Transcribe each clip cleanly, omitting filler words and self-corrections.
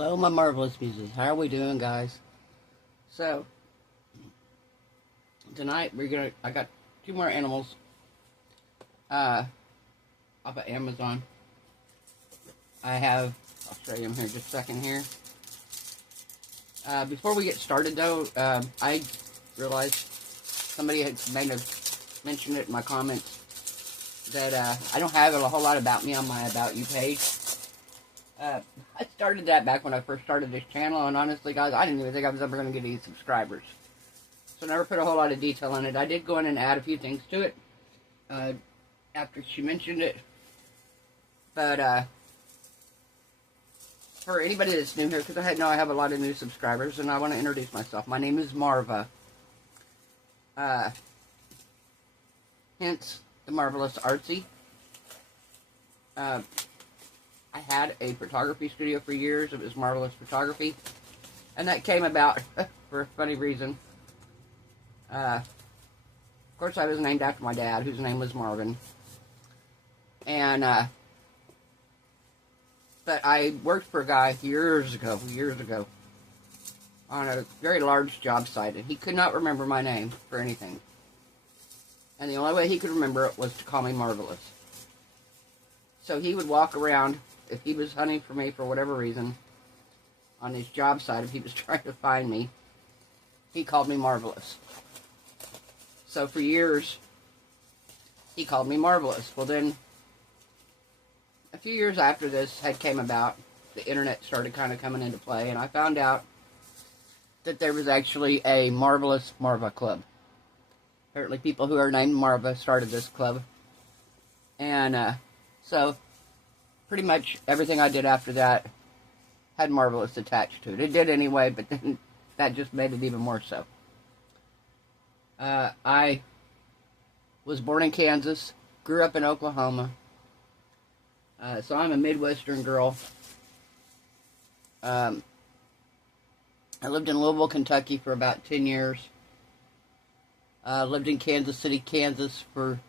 Hello, my marvelous muses. How are we doing, guys? So, tonight I got two more animals, off of Amazon. I'll show you them here just a second here. Before we get started though, I realized somebody had mentioned it in my comments that, I don't have a whole lot about me on my About You page. I started that back when I first started this channel, and honestly, guys, I didn't even think I was ever going to get any subscribers. So I never put a whole lot of detail in it. I did go in and add a few things to it, after she mentioned it. But, for anybody that's new here, because I have a lot of new subscribers, and I want to introduce myself. My name is Marva. Hence, the MarvelousArtzy. I had a photography studio for years. It was Marvelous Photography. And that came about for a funny reason. Of course, I was named after my dad, whose name was Marvin. And, but I worked for a guy years ago, on a very large job site. And he could not remember my name for anything. And the only way he could remember it was to call me Marvelous. So he would walk around, if he was hunting for me for whatever reason, on his job site, if he was trying to find me, he called me Marvelous. So for years, he called me Marvelous. Well then, a few years after this had came about, the internet started kind of coming into play, and I found out that there was actually a Marvelous Marva Club. Apparently people who are named Marva started this club. And, so pretty much everything I did after that had Marvelous attached to it. It did anyway, but then that just made it even more so. I was born in Kansas, grew up in Oklahoma, so I'm a Midwestern girl. I lived in Louisville, Kentucky for about 10 years. Lived in Kansas City, Kansas for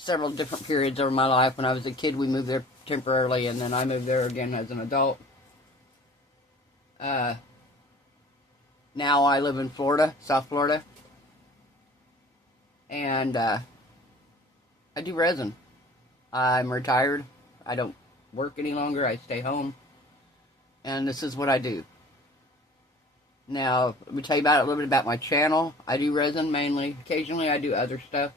several different periods over my life. When I was a kid, we moved there temporarily, and then I moved there again as an adult. Now I live in Florida, South Florida, and I do resin. I'm retired. I don't work any longer. I stay home, and this is what I do. Now, let me tell you a little bit about my channel. I do resin mainly. Occasionally I do other stuff.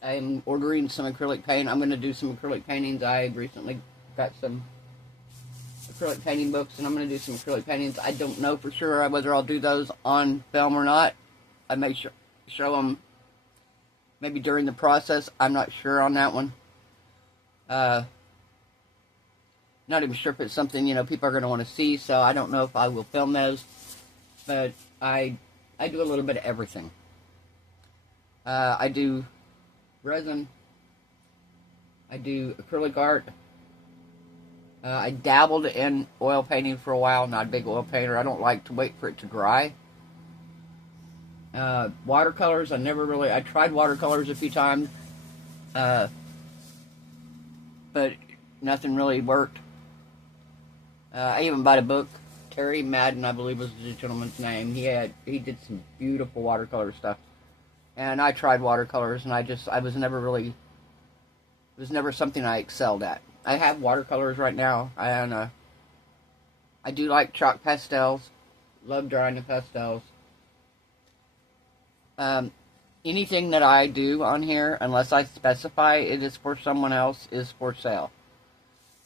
I'm ordering some acrylic paint. I'm going to do some acrylic paintings. I recently got some acrylic painting books, and I'm going to do some acrylic paintings. I don't know for sure whether I'll do those on film or not. I may show them maybe during the process. I'm not sure on that one. Not even sure if it's something, people are going to want to see, so I don't know if I will film those. But I do a little bit of everything. I do resin. I do acrylic art. I dabbled in oil painting for a while. Not a big oil painter. I don't like to wait for it to dry. Watercolors, I tried watercolors a few times. But nothing really worked. I even bought a book. Terry Madden, I believe was the gentleman's name. He did some beautiful watercolor stuff. And I tried watercolors, and it was never something I excelled at. I have watercolors right now, and I do like chalk pastels. Love drawing the pastels. Anything that I do on here, unless I specify it is for someone else, is for sale.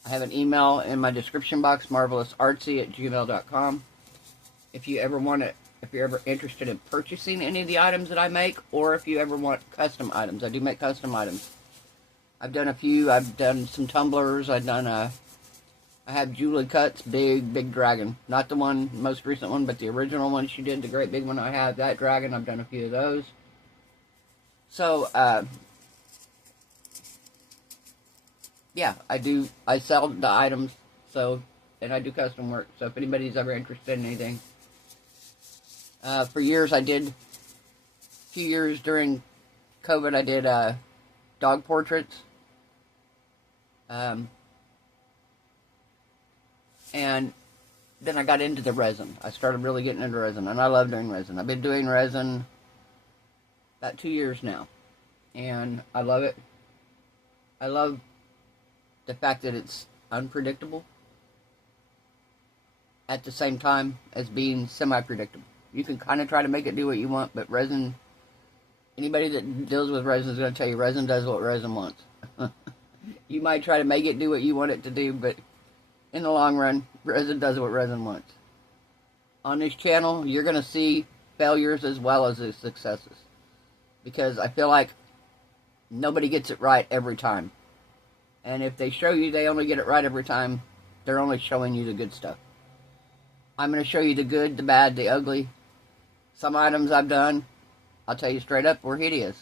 I have an email in my description box, MarvelousArtzy@gmail.com. If you're ever interested in purchasing any of the items that I make, or if you ever want custom items. I do make custom items. I've done a few. I've done some tumblers. I have Julie Cut's big dragon. Not the most recent one, but the original one she did, the great big one. I have that dragon. I've done a few of those. So, yeah, I sell the items, and I do custom work, so if anybody's ever interested in anything. For years, a few years during COVID, I did, dog portraits. And then I got into the resin. I started really getting into resin, and I love doing resin. I've been doing resin about 2 years now, and I love it. I love the fact that it's unpredictable at the same time as being semi-predictable. You can kind of try to make it do what you want, but resin, anybody that deals with resin is going to tell you resin does what resin wants. You might try to make it do what you want it to do, but in the long run, resin does what resin wants. On this channel, you're going to see failures as well as the successes, because I feel like nobody gets it right every time. And if they show you they only get it right every time, they're only showing you the good stuff. I'm going to show you the good, the bad, the ugly. Some items I've done, I'll tell you straight up, were hideous.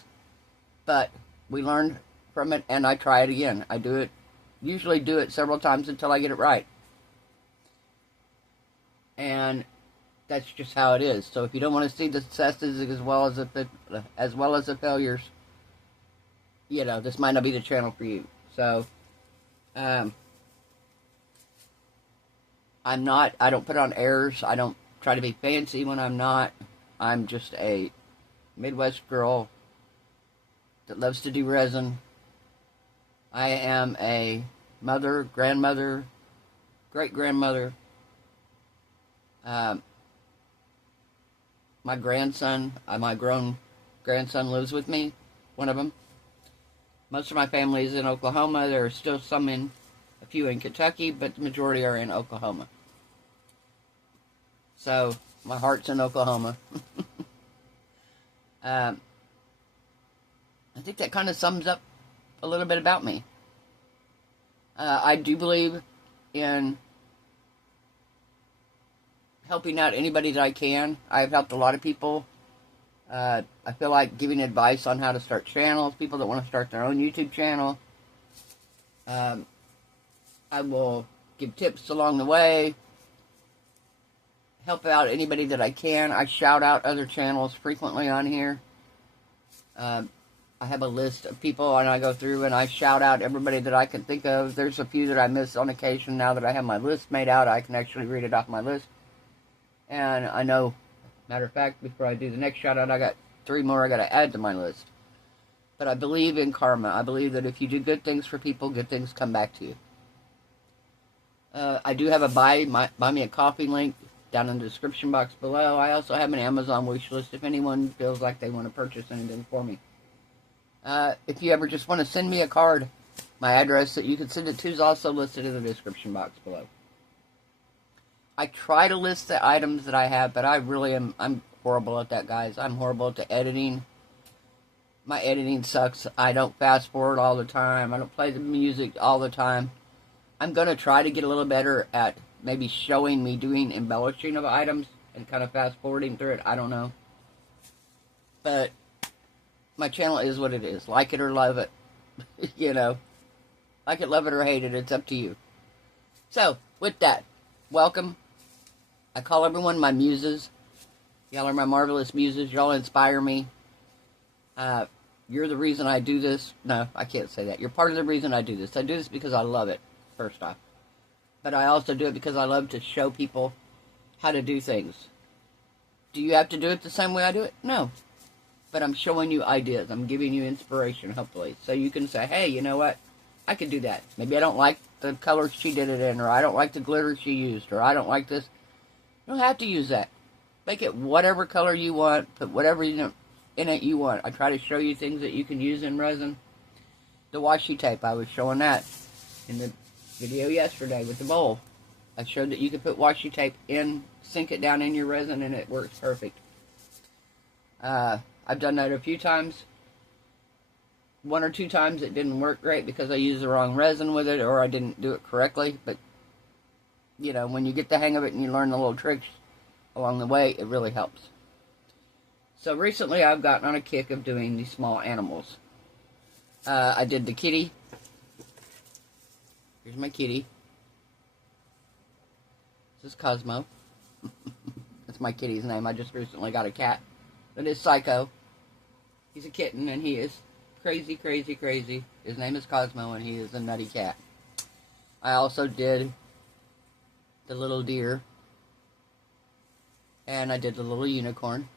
But we learned from it, and I try it again. I do it, usually do it several times until I get it right. And that's just how it is. So if you don't want to see the successes as well as the failures, you know, this might not be the channel for you. So, I don't put on airs. I don't try to be fancy when I'm not. I'm just a Midwest girl that loves to do resin. I am a mother, grandmother, great-grandmother. My grandson, my grown grandson lives with me, one of them. Most of my family is in Oklahoma. There are still a few in Kentucky, but the majority are in Oklahoma. So, my heart's in Oklahoma. I think that kind of sums up a little bit about me. I do believe in helping out anybody that I can. I've helped a lot of people. I feel like giving advice on how to start channels, people that want to start their own YouTube channel. I will give tips along the way, help out anybody that I can. I shout out other channels frequently on here. I have a list of people, and I go through and I shout out everybody that I can think of. There's a few that I miss on occasion. Now that I have my list made out, I can actually read it off my list. And I know, matter of fact, before I do the next shout out, I got 3 more I got to add to my list. But I believe in karma. I believe that if you do good things for people, good things come back to you. I do have a buy me a coffee link down in the description box below. I also have an Amazon wish list if anyone feels like they want to purchase anything for me. If you ever just want to send me a card, my address that you can send it to is also listed in the description box below. I try to list the items that I have, but I'm horrible at that, guys. I'm horrible at the editing. My editing sucks. I don't fast forward all the time. I don't play the music all the time. I'm going to try to get a little better at maybe showing me doing embellishing of items and kind of fast forwarding through it. I don't know. But my channel is what it is. Like it or love it. You know. Like it, love it, or hate it. It's up to you. So, with that, welcome. I call everyone my muses. Y'all are my marvelous muses. Y'all inspire me. You're the reason I do this. No, I can't say that. You're part of the reason I do this. I do this because I love it, first off. But I also do it because I love to show people how to do things. Do you have to do it the same way I do it? No. But I'm showing you ideas. I'm giving you inspiration, hopefully. So you can say, hey, you know what? I could do that. Maybe I don't like the color she did it in, or I don't like the glitter she used, or I don't like this. You don't have to use that. Make it whatever color you want. Put whatever in it you want. I try to show you things that you can use in resin. The washi tape, I was showing that in the video yesterday with the bowl. I showed that you could put washi tape in, sink it down in your resin, and it works perfect. I've done that a few times. 1 or 2 times it didn't work great because I used the wrong resin with it, or I didn't do it correctly. But, you know, when you get the hang of it and you learn the little tricks along the way, it really helps. So recently I've gotten on a kick of doing these small animals. I did the kitty. Here's my kitty. This is Cosmo. That's my kitty's name. I just recently got a cat. That is Psycho. He's a kitten, and he is crazy, crazy, crazy. His name is Cosmo, and he is a nutty cat. I also did the little deer. And I did the little unicorn.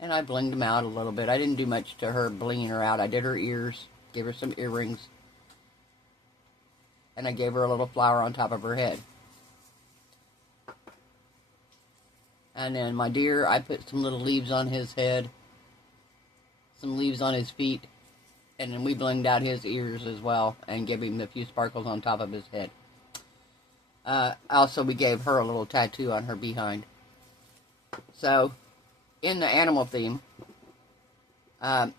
And I blinged them out a little bit. I didn't do much to her blinging her out. I did her ears, gave her some earrings. And I gave her a little flower on top of her head. And then my deer, I put some little leaves on his head, some leaves on his feet, and then we blinged out his ears as well and gave him a few sparkles on top of his head. Also, we gave her a little tattoo on her behind. So, in the animal theme, I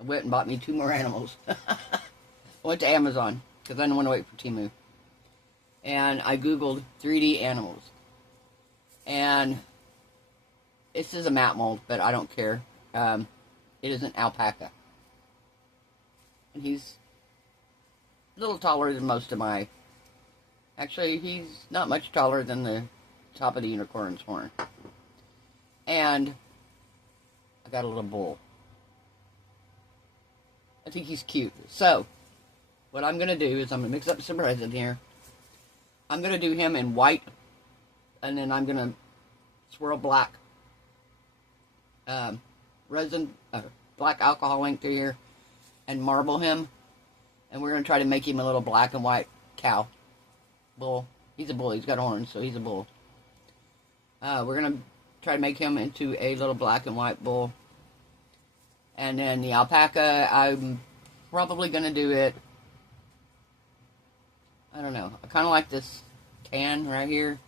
went and bought me 2 more animals. I went to Amazon, because I didn't want to wait for Temu. And I Googled 3D animals. And this is a mat mold, but I don't care. It is an alpaca. And he's a little taller than most of my... Actually, he's not much taller than the top of the unicorn's horn. And I got a little bull. I think he's cute. So, what I'm going to do is I'm going to mix up some resin here. I'm going to do him in white. And then I'm going to swirl black resin, black alcohol ink through here. And marble him. And we're going to try to make him a little black and white cow. Bull. He's a bull. He's got horns, so he's a bull. We're going to try to make him into a little black and white bull. And then the alpaca, I'm probably going to do it, I don't know. I kind of like this tan right here.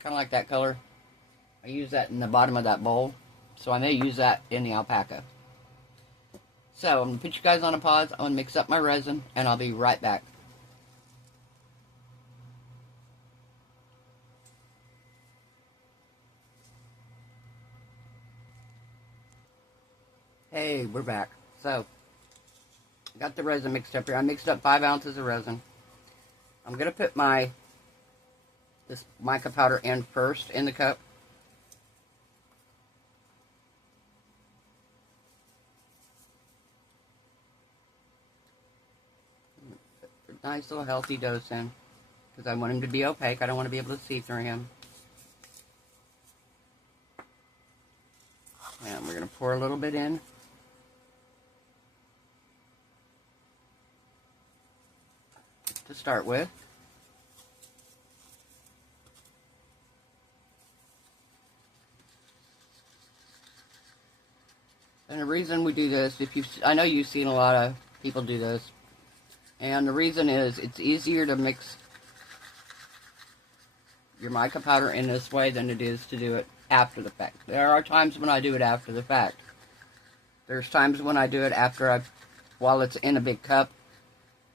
Kind of like that color. I use that in the bottom of that bowl. So I may use that in the alpaca. So I'm going to put you guys on a pause. I'm going to mix up my resin and I'll be right back. Hey, we're back. So, I got the resin mixed up here. I mixed up 5 ounces of resin. I'm going to put this mica powder in first in the cup. Put a nice little healthy dose in. Because I want him to be opaque. I don't want to be able to see through him. And we're going to pour a little bit in. To start with. And the reason we do this, I know you've seen a lot of people do this, and the reason is it's easier to mix your mica powder in this way than it is to do it after the fact. There are times when I do it after the fact. There's times when I do it while it's in a big cup.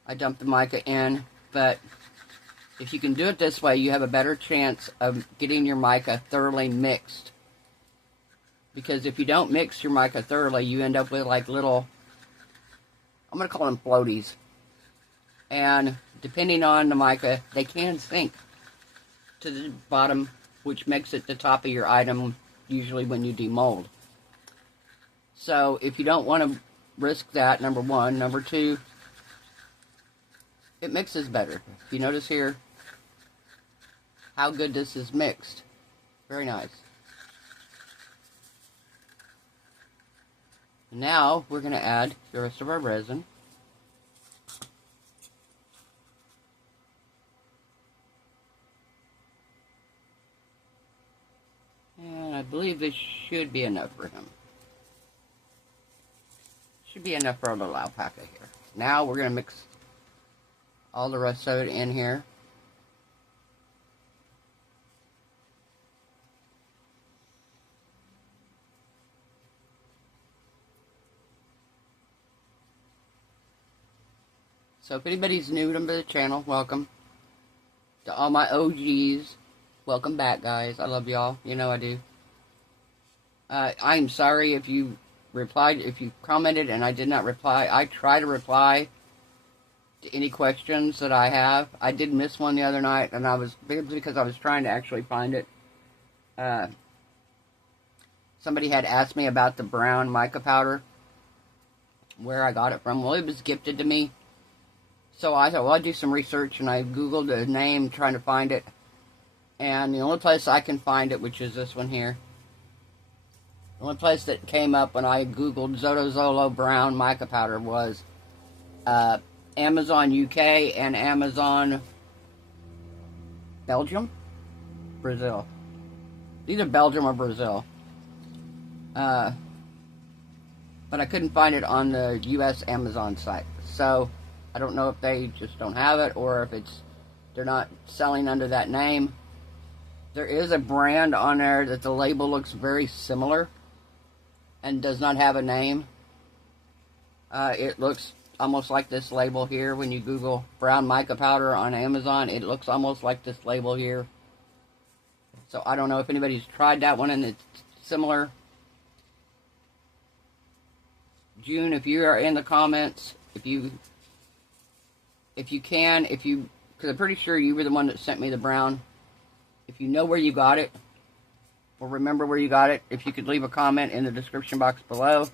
I dump the mica in, but if you can do it this way, you have a better chance of getting your mica thoroughly mixed. Because if you don't mix your mica thoroughly, you end up with like little, I'm going to call them floaties. And depending on the mica, they can sink to the bottom, which makes it the top of your item, usually when you demold. So if you don't want to risk that, number one. Number two, it mixes better. If you notice here how good this is mixed. Very nice. Now we're going to add the rest of our resin. And I believe this should be enough for him. Should be enough for our little alpaca here. Now we're going to mix all the rest of it in here. So if anybody's new to the channel, welcome. To all my OGs, welcome back, guys. I love y'all. You know I do. I'm sorry if you commented and I did not reply. I try to reply to any questions that I have. I did miss one the other night, and because I was trying to actually find it. Somebody had asked me about the brown mica powder, where I got it from. Well, it was gifted to me, So I thought, well, I'd do some research, and I Googled the name trying to find it. And the only place I can find it, which is this one here, the only place that came up when I Googled Zotozolo Brown Mica Powder was Amazon UK and Amazon Belgium? Brazil. Either Belgium or Brazil. But I couldn't find it on the US Amazon site. So I don't know if they just don't have it or if they're not selling under that name. There is a brand on there that the label looks very similar and does not have a name. It looks almost like this label here. When you Google brown mica powder on Amazon, it looks almost like this label here. So I don't know if anybody's tried that one and it's similar. June, if you are in the comments, because I'm pretty sure you were the one that sent me the brown. If you know where you got it, or remember where you got it, if you could leave a comment in the description box below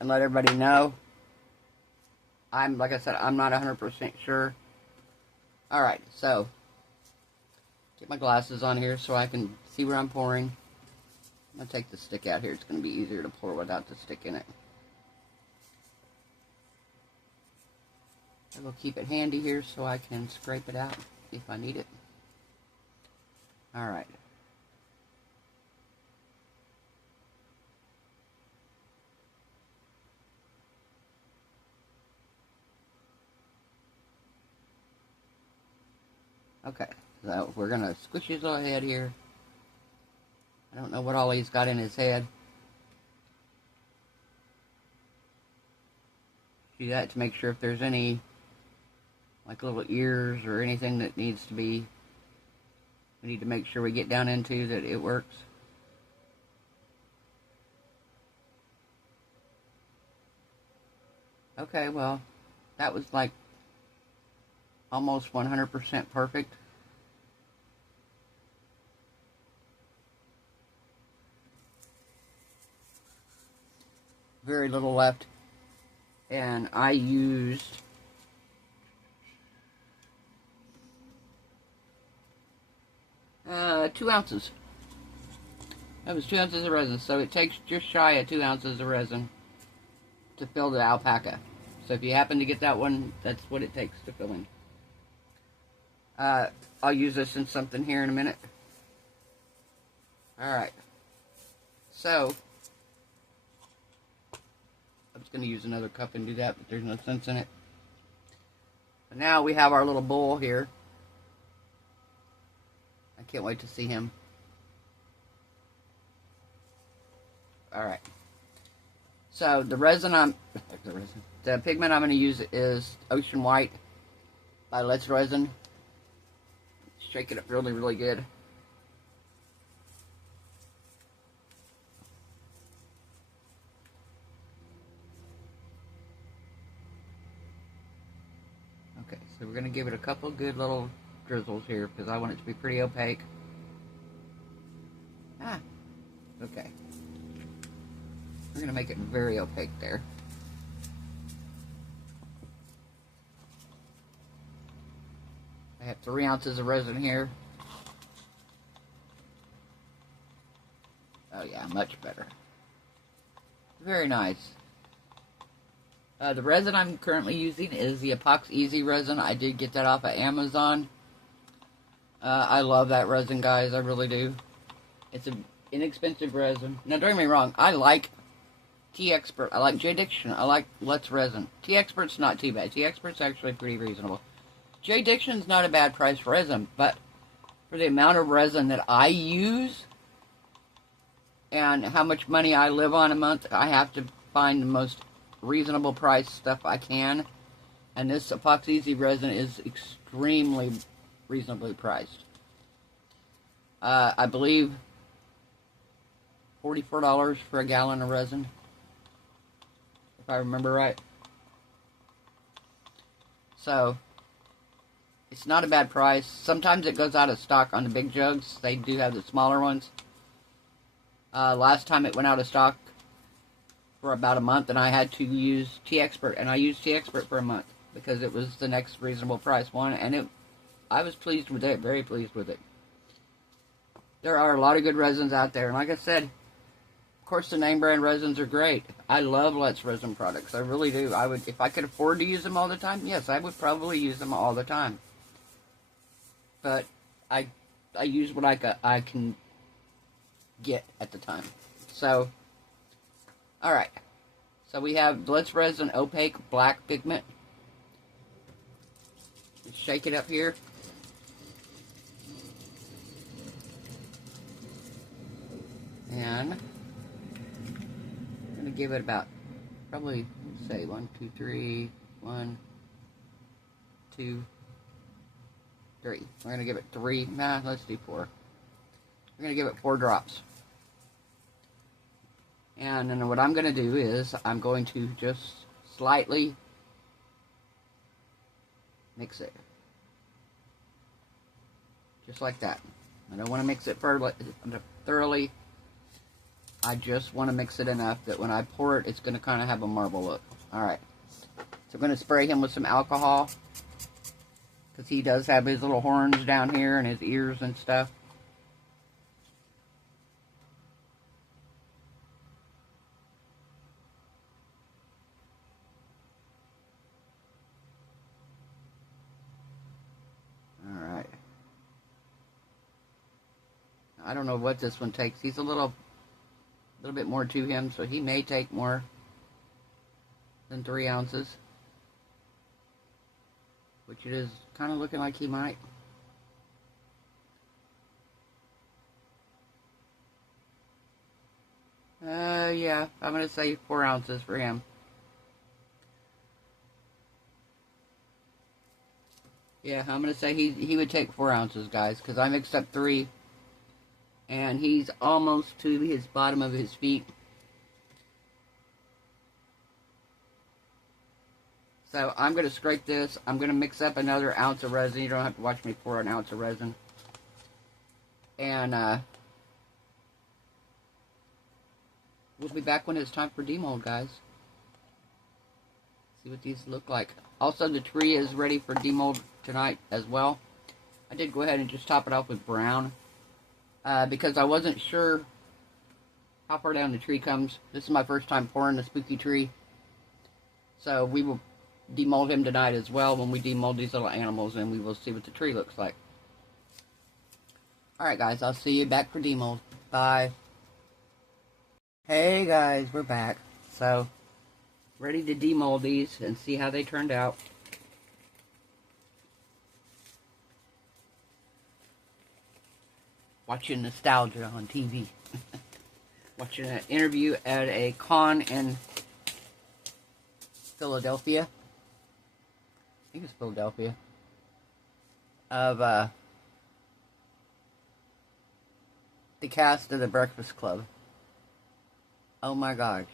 and let everybody know. Like I said, I'm not 100% sure. Alright, so, get my glasses on here so I can see where I'm pouring. I'm going to take the stick out here. It's going to be easier to pour without the stick in it. I will keep it handy here so I can scrape it out if I need it. Alright. Okay, so we're going to squish his little head here. I don't know what all he's got in his head. Do that to make sure if there's any, like little ears or anything that needs to be, we need to make sure we get down into that it works. Okay, well, that was like almost 100% perfect. Very little left. And I used uh, 2 ounces. That was 2 ounces of resin. So it takes just shy of 2 ounces of resin to fill the alpaca. So if you happen to get that one, that's what it takes to fill in. I'll use this in something here in a minute. Alright. So, I was going to use another cup and do that, but there's no sense in it. But now we have our little bowl here. I can't wait to see him. Alright. So, the pigment I'm going to use is Ocean White by Let's Resin. Shake it up really, really good. Okay, so we're going to give it a couple good little drizzles here because I want it to be pretty opaque. Okay. We're going to make it very opaque there. I have 3 ounces of resin here. Oh yeah, much better. Very nice. The resin I'm currently using is the Epox Easy resin. I did get that off of Amazon. I love that resin, guys. I really do. It's an inexpensive resin. Now, don't get me wrong. I like T-Expert. I like J-Diction. I like Let's Resin. T-Expert's not too bad. T-Expert's actually pretty reasonable. J-Diction's not a bad price for resin, but for the amount of resin that I use and how much money I live on a month, I have to find the most reasonable price stuff I can. And this Epox Easy resin is extremely reasonably priced. I believe $44 for a gallon of resin, if I remember right. So, it's not a bad price. Sometimes it goes out of stock on the big jugs. They do have the smaller ones. Last time it went out of stock for about a month, and I had to use T-Expert, and I used T-Expert for a month. because it was the next reasonable price one, and I was pleased with it, very pleased with it. There are a lot of good resins out there, and like I said, of course the name brand resins are great. I love Let's Resin products, I really do. I would, if I could afford to use them all the time, yes, I would probably use them all the time. But I use what I can get at the time. So, alright. So we have Let's Resin Opaque Black Pigment. Let's shake it up here. And I'm going to give it about, probably, let's say, 1, 2, 3, 1, 2, 3. We're going to give it 3, nah, let's do 4. We're going to give it 4 drops. And then what I'm going to do is, I'm going to just slightly mix it. Just like that. I don't want to mix it thoroughly. I just want to mix it enough that when I pour it, it's going to kind of have a marble look. Alright. So I'm going to spray him with some alcohol, because he does have his little horns down here and his ears and stuff. Alright. I don't know what this one takes. He's a little bit more to him, so he may take more than 3 ounces, which it is kind of looking like he might. Yeah, I'm going to say 4 ounces for him. Yeah, I'm going to say he would take 4 ounces, guys, because I mixed up 3. And he's almost to his bottom of his feet. So I'm going to scrape this. I'm going to mix up another ounce of resin. You don't have to watch me pour an ounce of resin. And we'll be back when it's time for demold, guys. See what these look like. Also, the tree is ready for demold tonight as well. I did go ahead and just top it off with brown. Because I wasn't sure how far down the tree comes. This is my first time pouring the spooky tree. So we will demold him tonight as well when we demold these little animals, and we will see what the tree looks like. Alright guys, I'll see you back for demold. Bye. Hey guys, we're back. So, ready to demold these and see how they turned out. Watching nostalgia on TV. Watching an interview at a con in Philadelphia. I think it's Philadelphia. Of the cast of The Breakfast Club. Oh my gosh.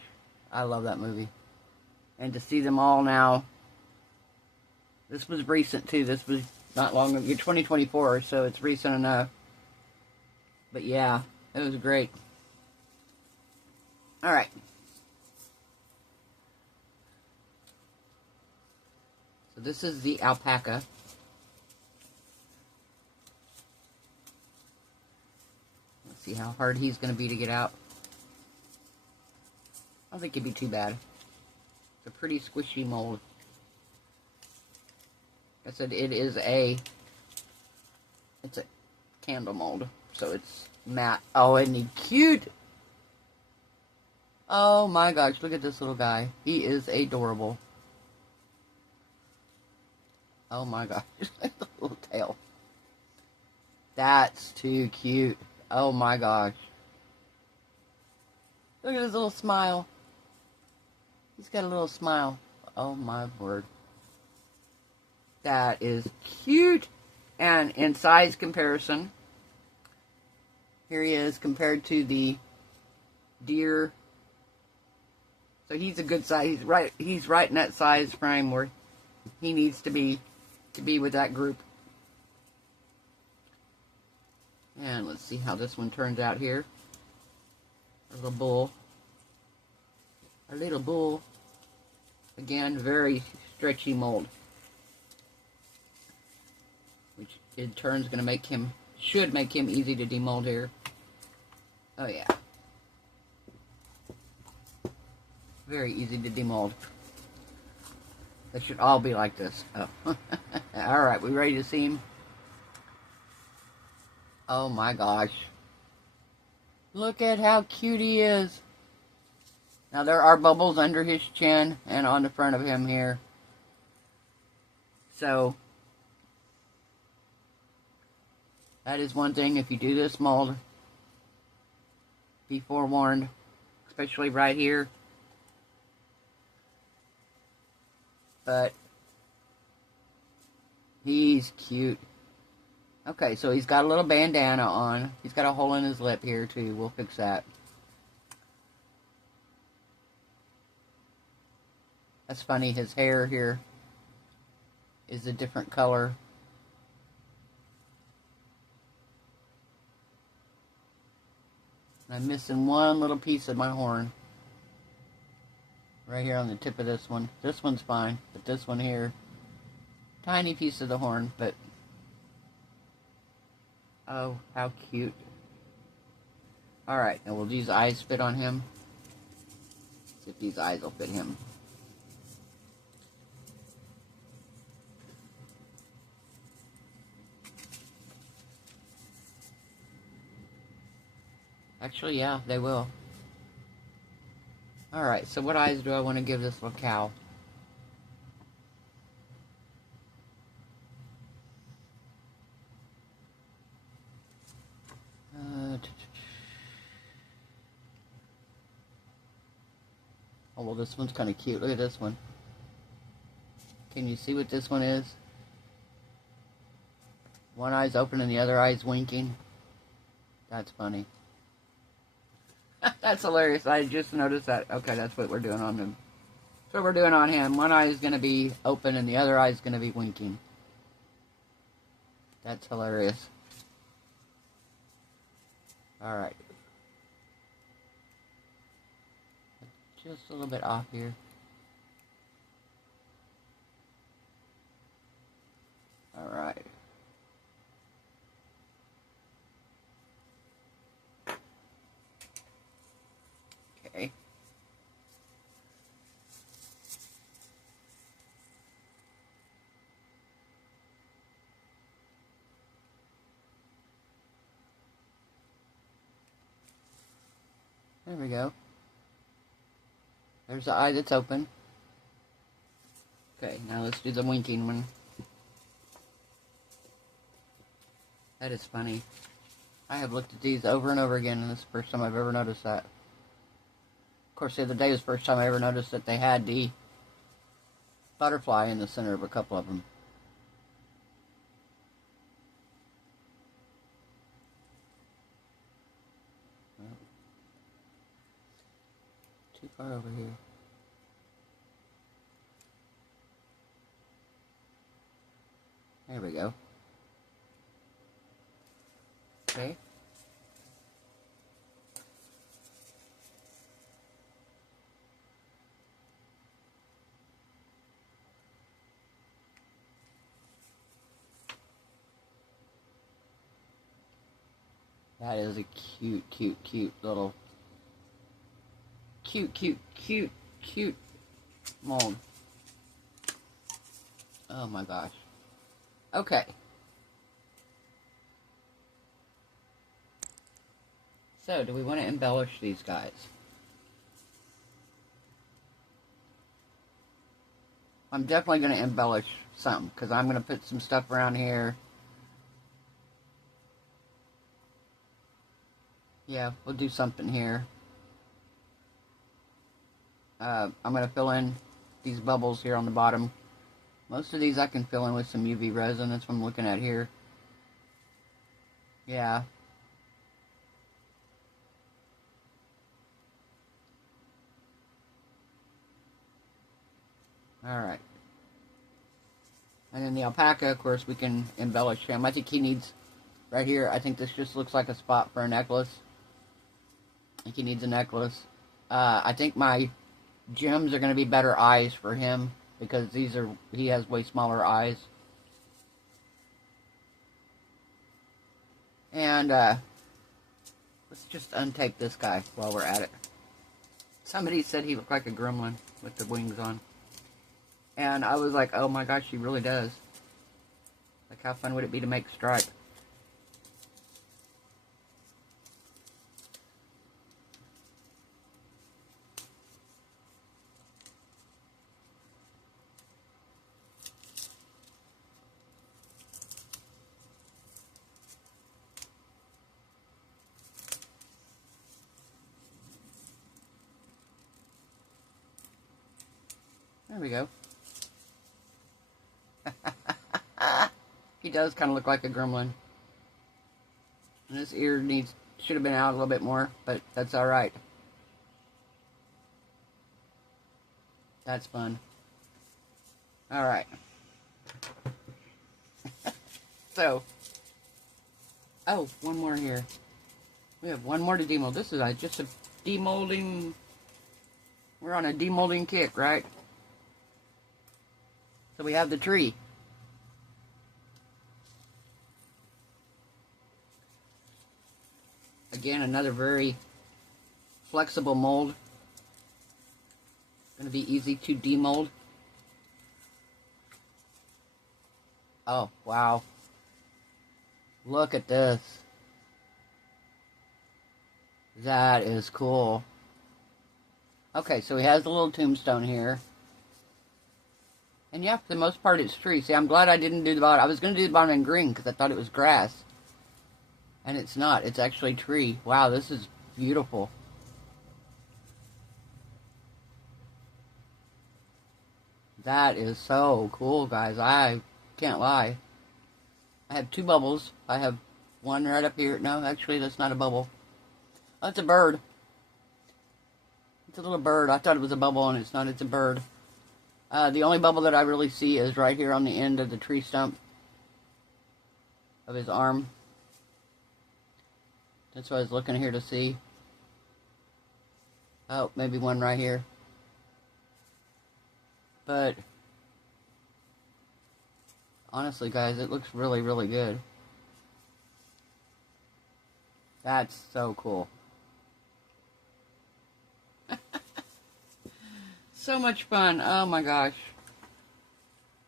I love that movie. And to see them all now. This was recent too. This was not long ago. 2024, so it's recent enough. But yeah, it was great. Alright. So this is the alpaca. Let's see how hard he's going to be to get out. I don't think it'd be too bad. It's a pretty squishy mold. Like I said, it's a candle mold. So it's matte. Oh, isn't he cute? Oh my gosh, look at this little guy. He is adorable. Oh my gosh, just like the little tail. That's too cute. Oh my gosh. Look at his little smile. He's got a little smile. Oh my word. That is cute. And in size comparison, here he is compared to the deer. So he's a good size. He's right in that size frame where he needs to be with that group. And let's see how this one turns out here. A little bull. A little bull. Again, very stretchy mold. in turn is going to make him, should make him easy to demold here. Oh yeah. Very easy to demold. They should all be like this. Oh. Alright, we ready to see him? Oh my gosh. Look at how cute he is. Now there are bubbles under his chin and on the front of him here. So, that is one thing. If you do this mold, be forewarned, especially right here. But he's cute. Okay, so he's got a little bandana on. He's got a hole in his lip here too. We'll fix that. That's funny. His hair here is a different color. I'm missing one little piece of my horn. Right here on the tip of this one. This one's fine, but this one here, tiny piece of the horn, but oh, how cute. Alright, now will these eyes fit on him? See if these eyes will fit him. Actually, yeah, they will. Alright, so what eyes do I want to give this little cow? Oh, well, this one's kind of cute. Look at this one. Can you see what this one is? One eye's open and the other eye's winking. That's funny. That's hilarious. I just noticed that. Okay, that's what we're doing on him. That's what we're doing on him. One eye is going to be open and the other eye is going to be winking. That's hilarious. Alright. Just a little bit off here. Alright. Okay. There we go. There's the eye that's open. Okay, now let's do the winking one. That is funny. I have looked at these over and over again, and this is the first time I've ever noticed that. Of course, the other day was the first time I ever noticed that they had the butterfly in the center of a couple of them. Well, too far over here. There we go. Okay. That is a cute, cute, cute little... Cute, cute, cute, cute mold. Oh my gosh. Okay. So, do we want to embellish these guys? I'm definitely going to embellish some, because I'm going to put some stuff around here. Yeah, we'll do something here. I'm going to fill in these bubbles here on the bottom. Most of these I can fill in with some UV resin. That's what I'm looking at here. Yeah. Alright. And then the alpaca, of course, we can embellish him. I think he needs, right here, I think this just looks like a spot for a necklace. I think he needs a necklace. I think my gems are going to be better eyes for him, because he has way smaller eyes. And let's just untape this guy while we're at it. Somebody said he looked like a gremlin with the wings on. And I was like, oh my gosh, he really does. Like, how fun would it be to make Stripe? There we go. He does kind of look like a gremlin. And this ear should have been out a little bit more, but that's alright. That's fun. Alright. So, oh, one more here. We have one more to demold. This is just a demolding. We're on a demolding kick, right? So we have the tree. Again, another very flexible mold. Going to be easy to demold. Oh, wow. Look at this. That is cool. Okay, so he has a little tombstone here. And yeah, for the most part, it's tree. See, I'm glad I didn't do the bottom. I was going to do the bottom in green because I thought it was grass. And it's not. It's actually tree. Wow, this is beautiful. That is so cool, guys. I can't lie. I have two bubbles. I have one right up here. No, actually, that's not a bubble. That's a bird. It's a little bird. I thought it was a bubble, and it's not. It's a bird. The only bubble that I really see is right here on the end of the tree stump of his arm. That's what I was looking here to see. Oh, maybe one right here. But honestly, guys, it looks really, really good. That's so cool. So much fun. Oh my gosh.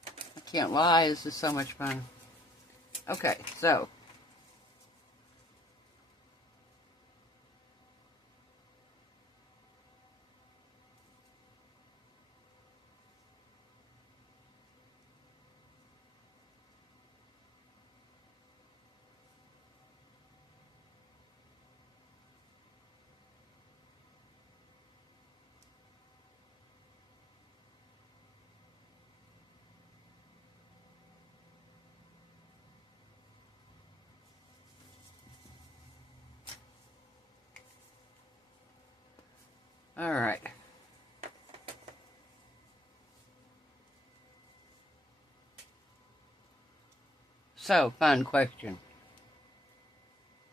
I can't lie. This is so much fun. Okay, so. All right. So, fun question.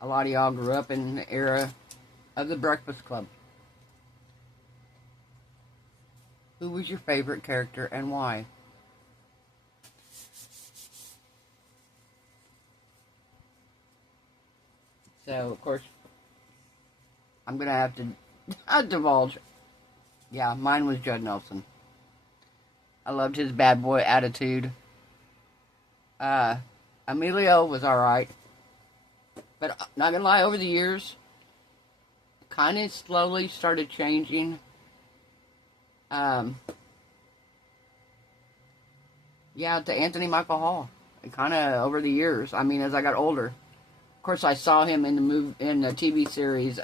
A lot of y'all grew up in the era of the Breakfast Club. Who was your favorite character and why? So, of course, I'm going to have to divulge. Yeah, mine was Judd Nelson. I loved his bad boy attitude. Emilio was alright. But not gonna lie, over the years, kind of slowly started changing. Yeah, to Anthony Michael Hall. Kind of over the years. I mean, as I got older. Of course, I saw him in the TV series.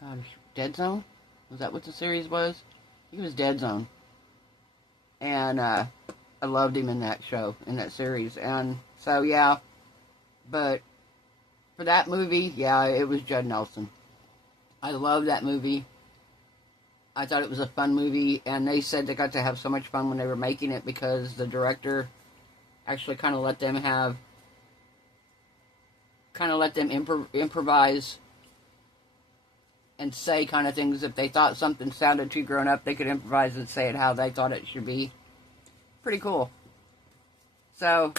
Gosh, Dead Zone? Was that what the series was? He was Dead Zone. And I loved him in that show, in that series. And so, yeah. But for that movie, yeah, it was Judd Nelson. I loved that movie. I thought it was a fun movie. And they said they got to have so much fun when they were making it because the director actually kind of let them improvise and say kind of things. If they thought something sounded too grown up, they could improvise and say it how they thought it should be. Pretty cool. So,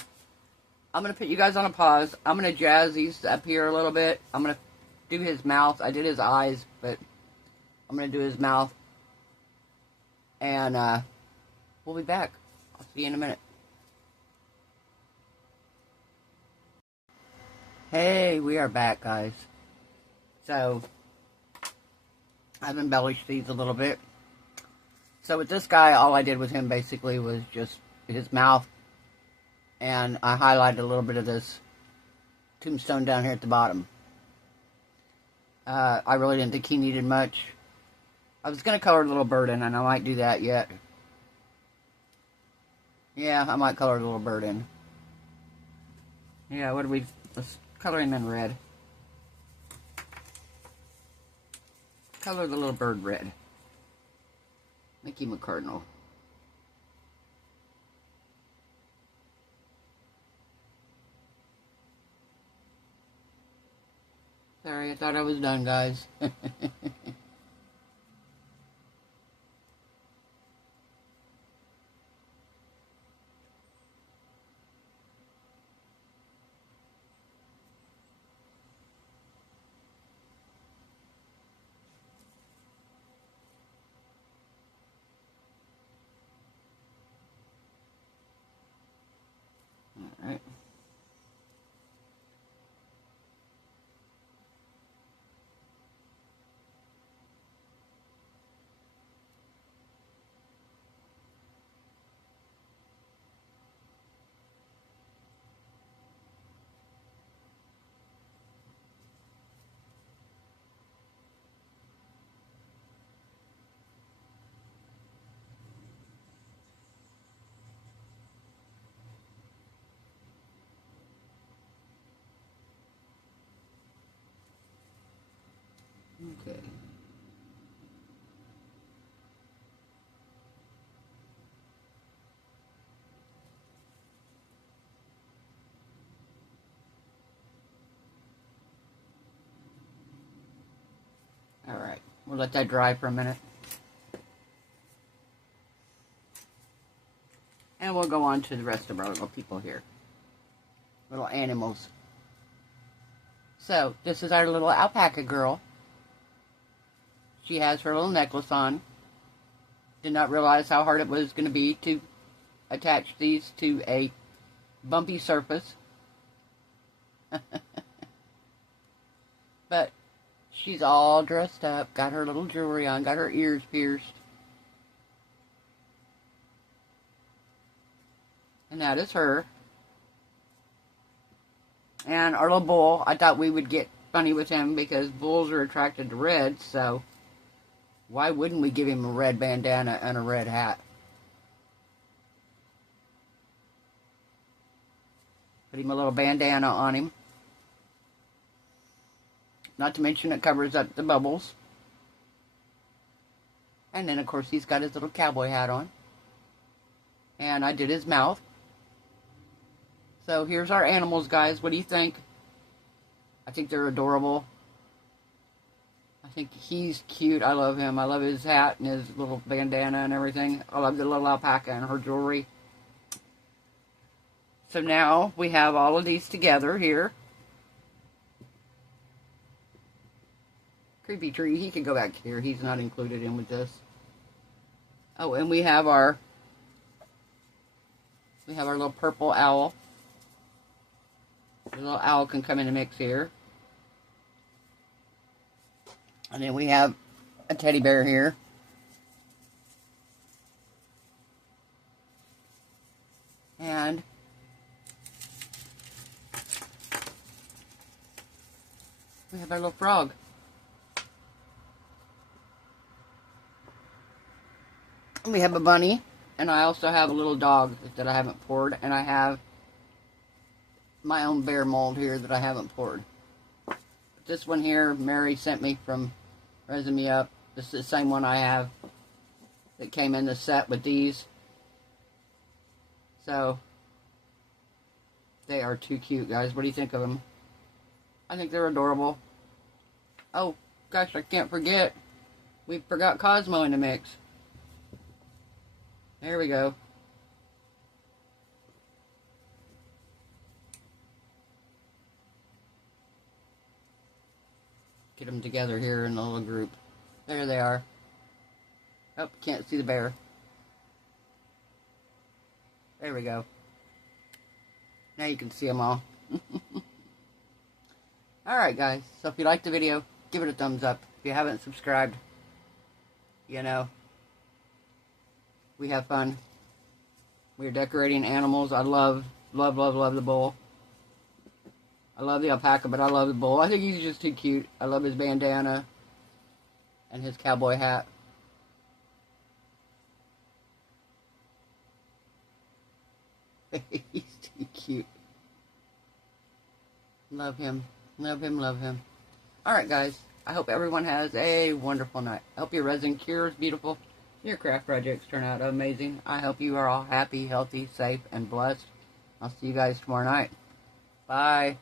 I'm going to put you guys on a pause. I'm going to jazz these up here a little bit. I'm going to do his mouth. I did his eyes, but I'm going to do his mouth. And we'll be back. I'll see you in a minute. Hey, we are back, guys. So, I've embellished these a little bit. So with this guy, all I did with him basically was just his mouth. And I highlighted a little bit of this tombstone down here at the bottom. I really didn't think he needed much. I was going to color a little bird in, and I might do that yet. Yeah, I might color a little bird in. Yeah, let's color him in red. Color the little bird red. Make him a cardinal. Sorry, I thought I was done, guys. Alright. Okay. Alright, we'll let that dry for a minute. And we'll go on to the rest of our little people here. Little animals. So, this is our little alpaca girl. She has her little necklace on. Did not realize how hard it was going to be to attach these to a bumpy surface. But she's all dressed up, got her little jewelry on, got her ears pierced. And that is her. And our little bull, I thought we would get funny with him because bulls are attracted to red, so why wouldn't we give him a red bandana and a red hat? Put him a little bandana on him. Not to mention it covers up the bubbles. And then, of course, he's got his little cowboy hat on. And I did his mouth. So here's our animals, guys. What do you think? I think they're adorable. I think he's cute. I love him. I love his hat and his little bandana and everything. I love the little alpaca and her jewelry. So now we have all of these together here. Creepy tree. He could go back here. He's not included in with this. Oh, and we have our little purple owl. The little owl can come in the mix here. And then we have a teddy bear here. And we have our little frog. And we have a bunny. And I also have a little dog that I haven't poured. And I have my own bear mold here that I haven't poured. This one here, Mary sent me from Resin Me Up. This is the same one I have that came in the set with these. So, they are too cute, guys. What do you think of them? I think they're adorable. Oh, gosh, I can't forget. We forgot Cosmo in the mix. There we go. Get them together here in the little group. There they are. Oh, can't see the bear. There we go. Now you can see them all. Alright guys, so if you liked the video, give it a thumbs up. If you haven't subscribed, you know, we have fun. We're decorating animals. I love the bull. I love the alpaca, but I love the bull. I think he's just too cute. I love his bandana and his cowboy hat. He's too cute. Love him. Love him, love him. Alright guys, I hope everyone has a wonderful night. I hope your resin cures beautiful. Your craft projects turn out amazing. I hope you are all happy, healthy, safe, and blessed. I'll see you guys tomorrow night. Bye.